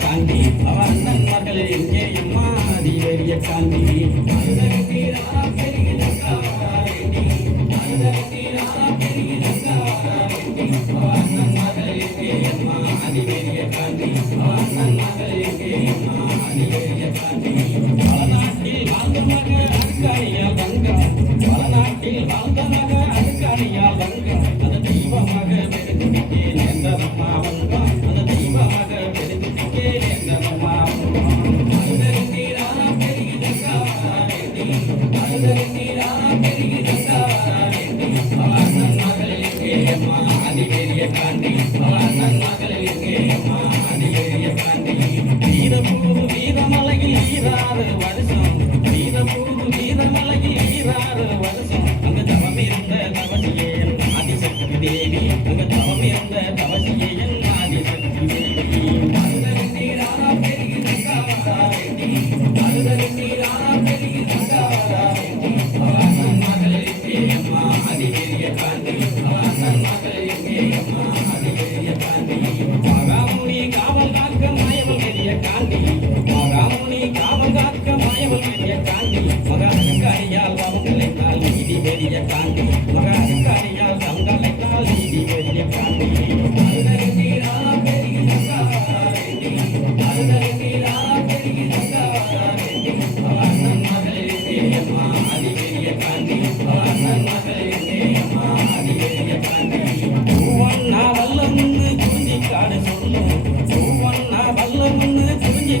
காந்தி அவன் மகள் எங்கேயுமா அதிபெரிய காந்தி வளநாட்டில் வாழ்ந்த மக அழுக்காரியால் வங்கம் வளநாட்டில் வாழ்ந்த மக அழுக்காரியால் வங்கம் அந்த தெய்வ மக பெருந்துடிக்கே நேர்ந்ததம்மா வங்கம் அந்த தெய்வ மக பெருந்துடிக்கே நேர்ந்ததம்மா அதிபெரிய காந்தி வீரபூர் வீரமலையில் ஈராறு வருஷம் வீரபூர் வீரமலையில் ஈராறு வருஷம் அங்க தவம் இருந்த தவசியன் ஆதிசக்தி தேவி அங்க தவம் இருந்த தவசியன் ஆதிசக்தி தேவி மகாமுனி காவல் காக்க மாயவல் பெரிய காந்தி மகாமுனி காவல் காக்க மாயவல் பெரிய காந்தி மகாதிகாரியால் அவங்களைத்தால் நீதி பெரிய காந்தி மகாதிகாரியால் அவங்களைத்தால் நீதி பெரிய காந்தி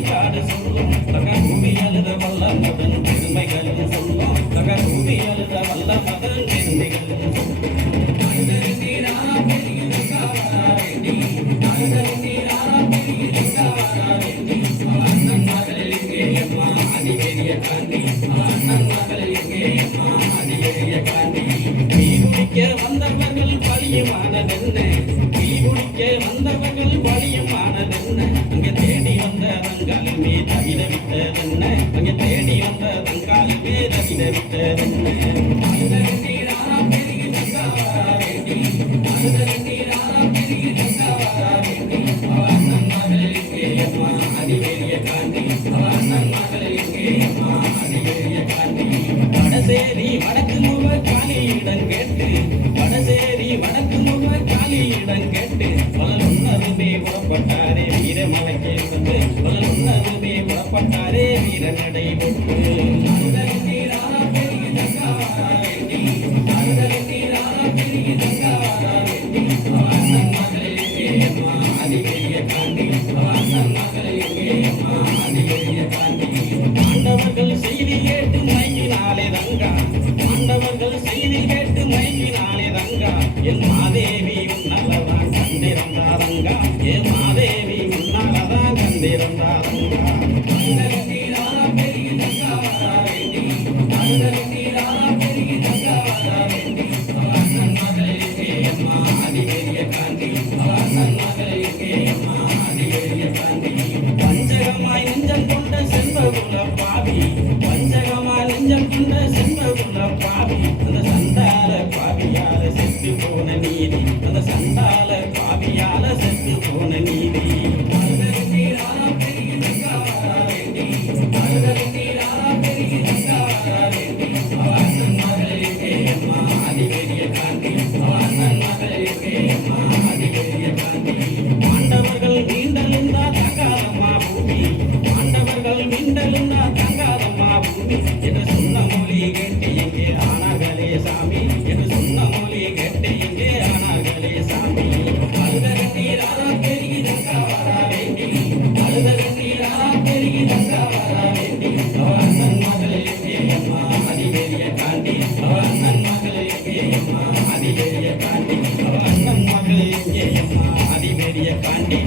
காடு சொல்லும் தகூவி அழுத வல்ல மதன் பெருமைகளும் சொல்லும் தகூவி அழுத வல்ல மதன் பெருமைகளும் அதிபெரிய காந்தி குடிக்க வந்தவர்கள் பழியுமானதென்ன குடிக்க வந்தவர்கள் பழியுமானதென்ன அங்க தேடி வந்த தங்காலுமே தவிர விட்டதென்ன அங்க தேடி வந்த தங்காலுமே தவிர விட்டதென்ன வடசேரி வடக்கு முக காலியிடம் கேட்டு வடசேரி வடக்கு முக காலியிடம் கேட்டு பலனுன்னதுமே புறப்பட்டாரே வீரமலை கேட்டு பலனுன்னதுமே புறப்பட்டாரே வீர நடை போட்டு ஆண்டவர்கள் செய்தி கேட்டு மயங்கினாலே தங்கா ஆண்டவர்கள் செய்தி கேட்டு மயங்கினாலே தங்கா என் மாதேவி உன்னலதான் கண்டிருந்தாதங்கா என் மாதேவி உன்னாலதான் கண்டிருந்தாதங்கா அதிபெரிய காந்தி பஞ்சகமாய் நெஞ்சம் கொண்ட செல்வகுல பாவி பஞ்சகமாய் நெஞ்சம் கொண்ட செல்வகுல பாவி அந்த சண்டால பாவியால செத்து போன நீதி அந்த சண்டால பாவியால செத்து போன நீதி அதிபெரிய காந்தி ஆண்டவர்கள் மீண்டலுந்தா தங்காதம்மா பூமி ஆண்டவர்கள் மீண்டலுந்தா தங்காதம்மா பூமி என்று சொன்ன மொழி கேட்டு எங்கே ஆனார்களே சாமி என்று சொன்ன மொழி கேட்டு எங்கே ஆனார்களே சாமி அழுதகன் நீராரா பெருகி தங்கா வரா வேண்டி அழுதகன் நீராரா பெருகி தங்கா வரா வேண்டி அண்ணன் மகள் எங்கே அம்மா அதிபெரிய காந்தி அண்ணன் மகள் எங்கே அம்மா அதிபெரிய காந்தி அண்ணன் மகள் எங்கே அம்மா அதிபெரிய காந்தி